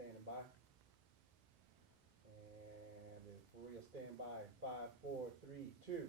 standing by. And if Maria stand by in 5, 4, 3, 2.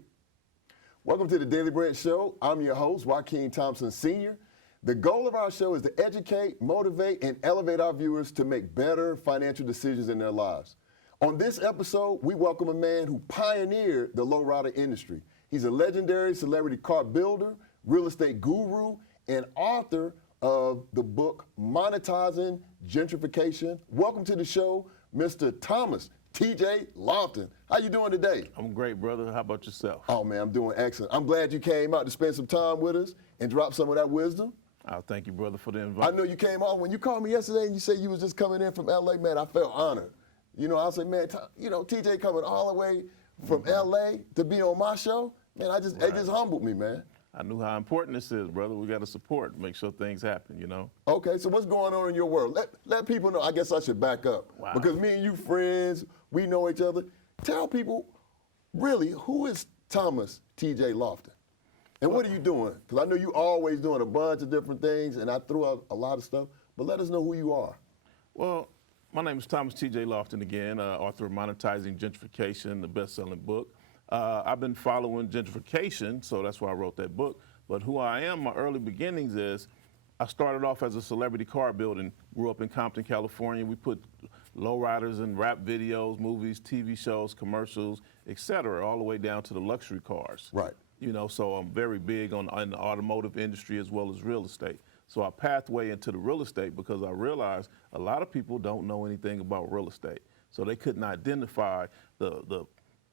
Welcome to the Daily Bread Show. I'm your host, Joaquin Thompson Sr. The goal of our show is to educate, motivate, and elevate our viewers to make better financial decisions in their lives. On this episode, we welcome a man who pioneered the lowrider industry. He's a legendary celebrity car builder, real estate guru, and author of the book Monetizing Gentrification. Welcome to the show, Mr. Thomas TJ Loftin. How you doing today? I'm great, brother. How about yourself? Oh man, I'm doing excellent. I'm glad you came out to spend some time with us and drop some of that wisdom. Oh, thank you, brother, for the invite. I know you came on when you called me yesterday and you said you was just coming in from LA, man. I felt honored. You know, I said, man, TJ coming all the way from LA to be on my show, man, it just humbled me, man. I knew how important this is, brother. We got to support, make sure things happen, you know? Okay, so what's going on in your world? Let people know. I guess I should back up. Wow. Because me and you friends, we know each other. Tell people, really, who is Thomas TJ Loftin? And what are you doing? Because I know you always doing a bunch of different things, and I threw out a lot of stuff, but let us know who you are. Well, my name is Thomas TJ Loftin again, author of Monetizing Gentrification, the best-selling book. I've been following gentrification, so that's why I wrote that book. But who I am, my early beginnings is, I started off as a celebrity car building, grew up in Compton, California. We put lowriders in rap videos, movies, TV shows, commercials, etc., all the way down to the luxury cars. Right. You know, so I'm very big on the automotive industry as well as real estate. So I pathway into the real estate because I realized a lot of people don't know anything about real estate. So they couldn't identify the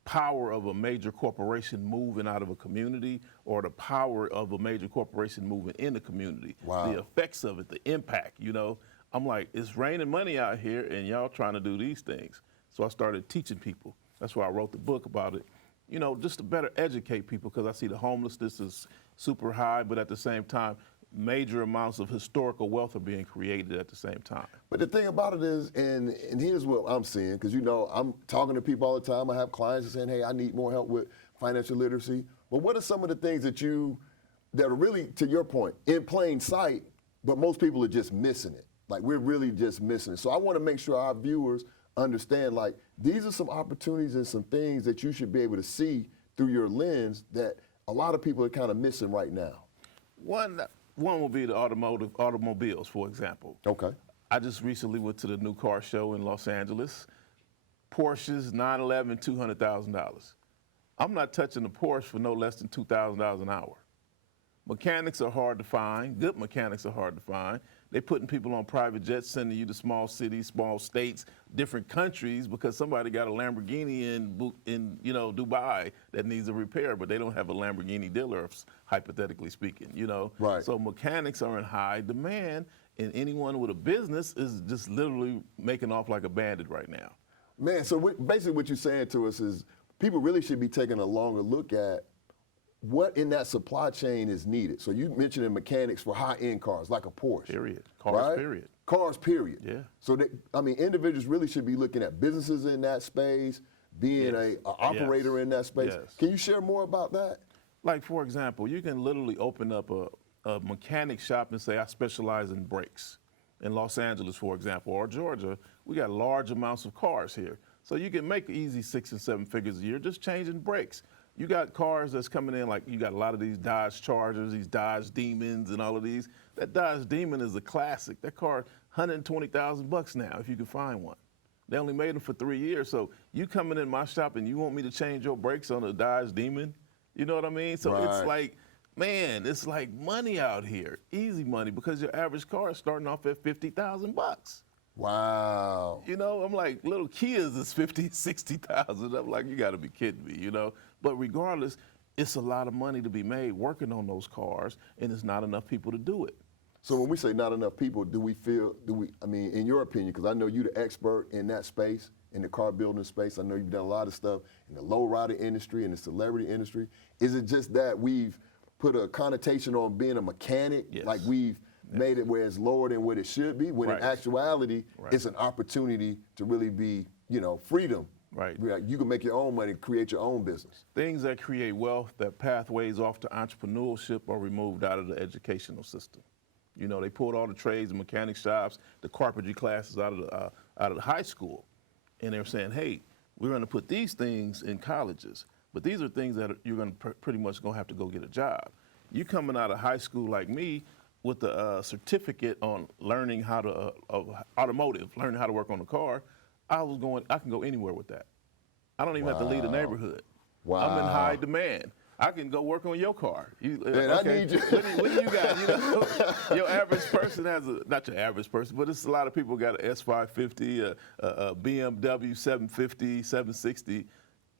power of a major corporation moving out of a community or the power of a major corporation moving in the community. Wow. The effects of it, the impact, you know. I'm like, it's raining money out here and y'all trying to do these things. So I started teaching people. That's why I wrote the book about it, you know, just to better educate people because I see the homelessness is super high, but at the same time, major amounts of historical wealth are being created at the same time. But the thing about it is, and here's what I'm seeing, because you know, I'm talking to people all the time. I have clients saying, hey, I need more help with financial literacy. But what are some of the things that are really, to your point, in plain sight, but most people are just missing it? Like, we're really just missing it. So I want to make sure our viewers understand, like, these are some opportunities and some things that you should be able to see through your lens that a lot of people are kind of missing right now. One will be the automobiles, for example. Okay. I just recently went to the new car show in Los Angeles. Porsches, 911, $200,000. I'm not touching the Porsche for no less than $2,000 an hour. Mechanics are hard to find. Good mechanics are hard to find. They're putting people on private jets, sending you to small cities, small states, different countries because somebody got a Lamborghini in Dubai that needs a repair, but they don't have a Lamborghini dealer, hypothetically speaking, you know. Right. So mechanics are in high demand, and anyone with a business is just literally making off like a bandit right now. Man, so basically what you're saying to us is people really should be taking a longer look at what in that supply chain is needed. So you mentioned in mechanics for high-end cars, like a Porsche. Period. Cars, right? period. Cars, period. Yeah. So, individuals really should be looking at businesses in that space, being an operator in that space. Yes. Can you share more about that? Like, for example, you can literally open up a mechanic shop and say, I specialize in brakes. In Los Angeles, for example, or Georgia, we got large amounts of cars here. So you can make easy 6 and 7 figures a year just changing brakes. You got cars that's coming in, like you got a lot of these Dodge Chargers, these Dodge Demons and all of these. That Dodge Demon is a classic. That car, $120,000 now if you can find one. They only made them for 3 years. So you coming in my shop and you want me to change your brakes on a Dodge Demon? You know what I mean? So It's like, man, it's like money out here, easy money, because your average car is starting off at $50,000. Wow. You know, I'm like, little Kias is 50, 60,000. I'm like, you got to be kidding me, you know? But regardless, it's a lot of money to be made working on those cars, and it's not enough people to do it. So when we say not enough people, in your opinion, because I know you're the expert in that space, in the car building space, I know you've done a lot of stuff in the lowrider industry, in the celebrity industry. Is it just that we've put a connotation on being a mechanic, like we've made it where it's lower than what it should be, when in actuality, it's an opportunity to really be, freedom. Right. You can make your own money, create your own business. Things that create wealth, that pathways off to entrepreneurship are removed out of the educational system. You know, they pulled all the trades, the mechanic shops, the carpentry classes out of the high school, and they were saying, hey, we're going to put these things in colleges, but these are things that you're going to pretty much going to have to go get a job. You coming out of high school like me with a certificate on learning how to automotive, learning how to work on a car, I can go anywhere with that. I don't even have to leave the neighborhood. Wow. I'm in high demand. I can go work on your car. Man, I need you. What do you got? You know, your average person has not your average person, but it's a lot of people got an S550, a BMW 750, 760,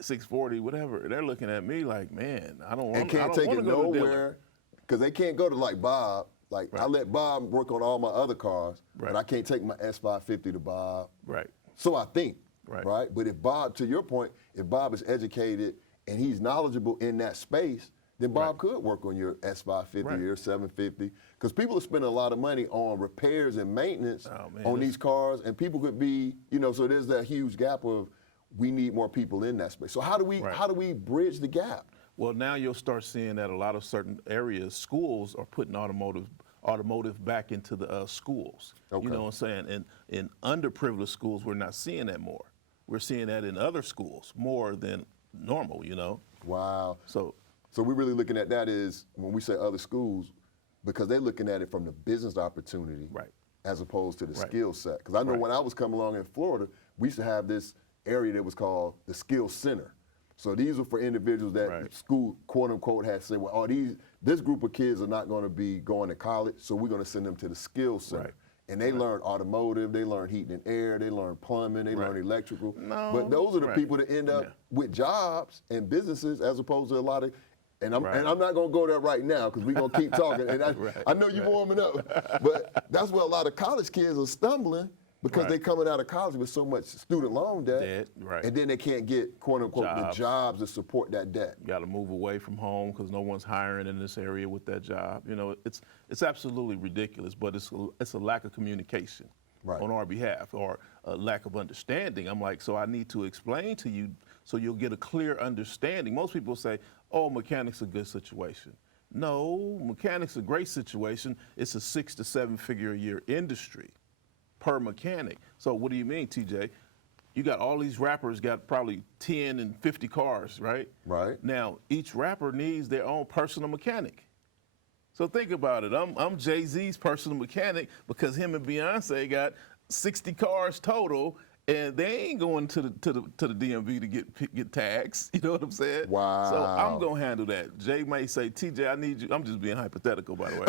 640, whatever. They're looking at me like, man, I don't want to go to the dealer. And can't take it nowhere because they can't go to like Bob. Like I let Bob work on all my other cars, but I can't take my S550 to Bob. Right. So I think, right? But if Bob, to your point, if Bob is educated and he's knowledgeable in that space, then Bob could work on your S550 or your 750. Because people are spending a lot of money on repairs and maintenance on these cars, and people could be, you know, so there's that huge gap of we need more people in that space. So how do we bridge the gap? Well, now you'll start seeing that a lot of certain areas, schools are putting automotive back into the schools. Okay. You know what I'm saying? And in underprivileged schools, we're not seeing that more. We're seeing that in other schools more than normal, you know? Wow. So we're really looking at that is when we say other schools, because they're looking at it from the business opportunity as opposed to the skill set. Because I know when I was coming along in Florida, we used to have this area that was called the Skill Center. So these were for individuals that school, quote unquote, had said, well, this group of kids are not going to be going to college, so we're going to send them to the Skill Center. And they learn automotive, they learn heating and air, they learn plumbing, they learn electrical. But those are the people that end up with jobs and businesses as opposed to a lot of, and I'm not going to go there right now because we're going to keep talking. And I know you're warming up, but that's where a lot of college kids are stumbling because they're coming out of college with so much student loan debt, and then they can't get, quote unquote, the jobs to support that debt. You got to move away from home because no one's hiring in this area with that job. You know, it's absolutely ridiculous, but it's a lack of communication on our behalf or a lack of understanding. I'm like, so I need to explain to you so you'll get a clear understanding. Most people say, oh, mechanics a good situation. No, mechanics a great situation. It's a 6 to 7 figure a year industry per mechanic. So what do you mean, TJ? You got all these rappers got probably 10 and 50 cars, right? Right. Now, each rapper needs their own personal mechanic. So think about it. I'm Jay-Z's personal mechanic because him and Beyonce got 60 cars total, and they ain't going to the DMV to get tags. You know what I'm saying? Wow. So I'm gonna handle that. Jay may say, TJ, I need you. I'm just being hypothetical, by the way.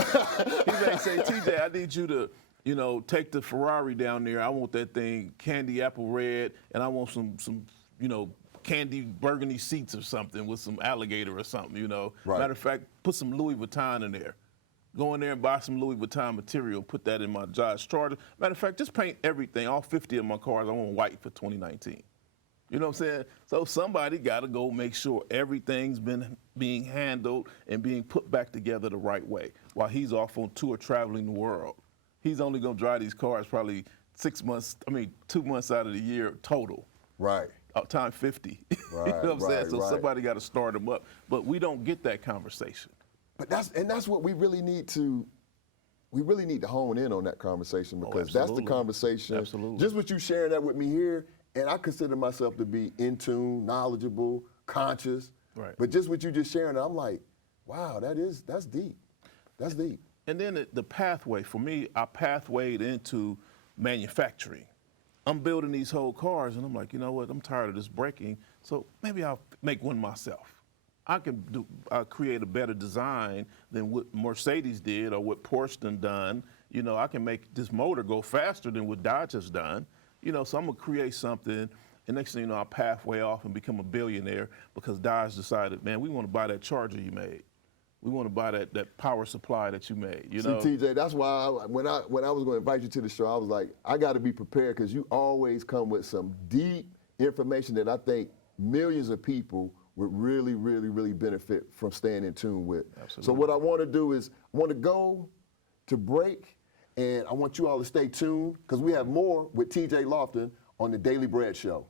He may say, TJ, I need you to, you know, take the Ferrari down there. I want that thing candy apple red, and I want some, you know, candy burgundy seats or something with some alligator or something, you know. Matter of fact, put some Louis Vuitton in there. Go in there and buy some Louis Vuitton material, put that in my Dodge Charger. Matter of fact, just paint everything, all 50 of my cars, I want white for 2019. You know what I'm saying? So somebody got to go make sure everything's being handled and being put back together the right way while he's off on tour traveling the world. He's only going to drive these cars probably 2 months out of the year total. Right. Time 50. You know what I'm saying? So somebody got to start them up. But we don't get that conversation. But that's what we really need to hone in on, that conversation, because that's the conversation. Absolutely. Just what you sharing that with me here, and I consider myself to be in tune, knowledgeable, conscious. Right. But just what you just sharing, I'm like, wow, that's deep. That's deep. And then the pathway, for me, I pathwayed into manufacturing. I'm building these whole cars, and I'm like, you know what, I'm tired of this braking, so maybe I'll make one myself. I can create a better design than what Mercedes did or what Porsche done. You know, I can make this motor go faster than what Dodge has done. You know, so I'm gonna create something, and next thing you know, I'll pathway off and become a billionaire because Dodge decided, man, we want to buy that Charger you made. We want to buy that power supply that you made. You know, TJ, that's why when I was going to invite you to the show, I was like, I got to be prepared because you always come with some deep information that I think millions of people would really, really, really benefit from staying in tune with. Absolutely. So what I want to do is I want to go to break, and I want you all to stay tuned because we have more with TJ Loftin on the Daily Bread Show.